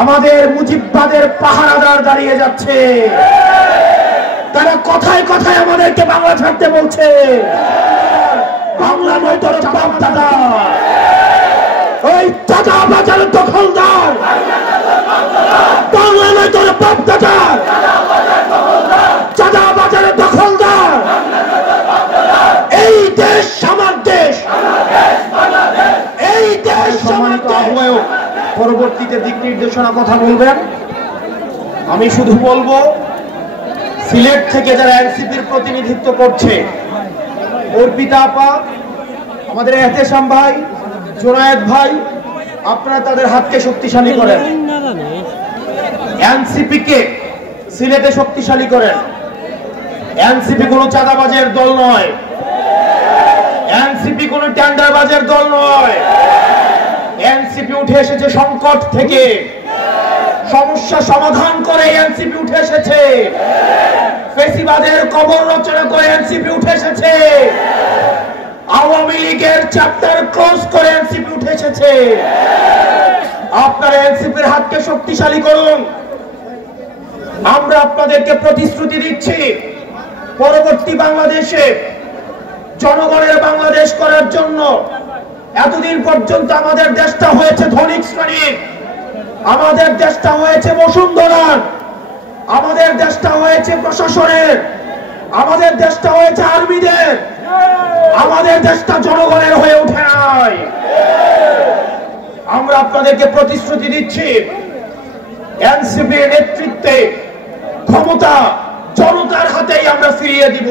আমাদের মুজিববাদের পাহারাদার দাঁড়িয়ে যাচ্ছে। তারা কথায় কথায় আমাদেরকে বাংলা ছাড়তে বলছে। বাংলা নয় তোর বাপ দাদা, ওই চাচা বাজার দখলদার। বাংলা নয় তোর বাপ দাদা, চাচা বাজারের দখলদার। এই দেশ আমার দেশ, এই দেশ সম্মানিত আহ্বায়ক পরবর্তীতে দিক নির্দেশনা কথা বলবেন। আমি শুধু বলবো, সিলেট থেকে যারা এনসিপির প্রতিনিধিত্ব করছে, অর্পিতা আপা, আমাদের এহতেশাম ভাই, জোনায়েদ ভাই, আপনারা তাদের হাতকে শক্তিশালী করেন। এনসিপি কে সিলেটে শক্তিশালী করেন। এনসিপি কোনো চাঁদাবাজের দল নয়, এনসিপি কোনো টেন্ডারবাজের দল নয়। এনসিপি উঠে এসেছে সংকট থেকে, সমস্যা সমাধান করে এনসিপি উঠে এসেছে। ফেসিবাদের কবর রচনা করে এনসিপি উঠে এসেছে। আওয়ামী লীগের চ্যাপ্টার ক্লোজ করে এনসিপি উঠে এসেছে। আপনারা এনসিপির হাতকে শক্তিশালী করুন। আমরা আপনাদেরকে প্রতিশ্রুতি দিচ্ছি, পরবর্তী বাংলাদেশে জনগণের বাংলাদেশ করার জন্য এতদিন পর্যন্ত আমাদের দেশটা হয়েছে ধনিক শ্রেণীর, আমাদের দেশটা হয়েছে বসুন্ধরার, আমাদের দেশটা হয়েছে প্রশাসনের, আমাদের দেশটা হয়েছে আর্মিদের, আমাদের দেশটা জনগণের হয়ে ওঠে নাই। আমরা আপনাদেরকে প্রতিশ্রুতি দিচ্ছি, এনসিপির নেতৃত্বে ক্ষমতা জনতার হাতেই আমরা ফিরিয়ে দিব।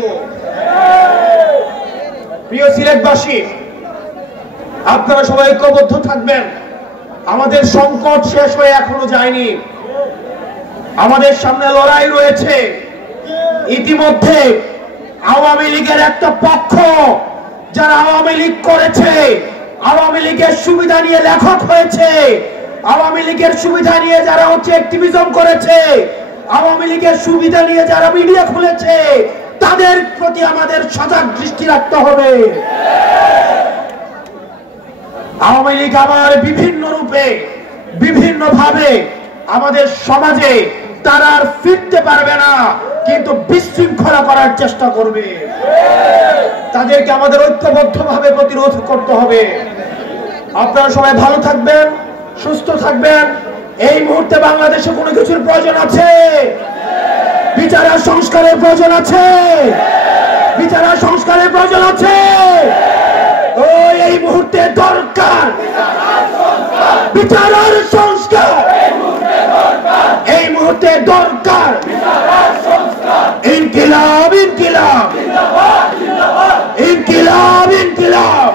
প্রিয় সিলেটবাসী, আপনারা সবাই ঐক্যবদ্ধ থাকবেন। আমাদের সংকট শেষ হয়ে এখনো যায়নি, আমাদের সামনে লড়াই রয়েছে। ইতিমধ্যে আওয়ামী লীগের একটা পক্ষ, যারা আওয়ামী লীগ করেছে, আওয়ামী লীগের সুবিধা নিয়ে লেখক হয়েছে, আওয়ামী লীগের সুবিধা নিয়ে যারা অ্যাক্টিভিজম করেছে, আওয়ামী লীগের সুবিধা নিয়ে যারা মিডিয়া খুলেছে, তাদের প্রতি আমাদের সজাগ দৃষ্টি রাখতে হবে। আওয়ামী লীগ আবার বিভিন্ন রূপে, বিভিন্ন ভাবে আমাদের সমাজে তারা আর ফিরতে পারবে না, কিন্তু বিশৃঙ্খলা করার চেষ্টা করবে। তাদেরকে আমাদের ঐক্যবদ্ধভাবে প্রতিরোধ করতে হবে। আপনারা সবাই ভালো থাকবেন, সুস্থ থাকবেন। এই মুহূর্তে বাংলাদেশে কোনো কিছুর প্রয়োজন আছে, বিচার আর সংস্কারের প্রয়োজন আছে, বিচার আর সংস্কারের প্রয়োজন আছে। এই মুহূর্তে দরকার বিচার আর সংস্কার, এই মুহূর্তে দরকার ইনকিলাব, ইনকিলাব, ইনকিলাব, ইনকিলাব।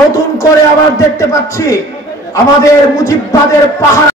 নতুন করে আবার দেখতে পাচ্ছি আমাদের মুজিববাদের পাহাড়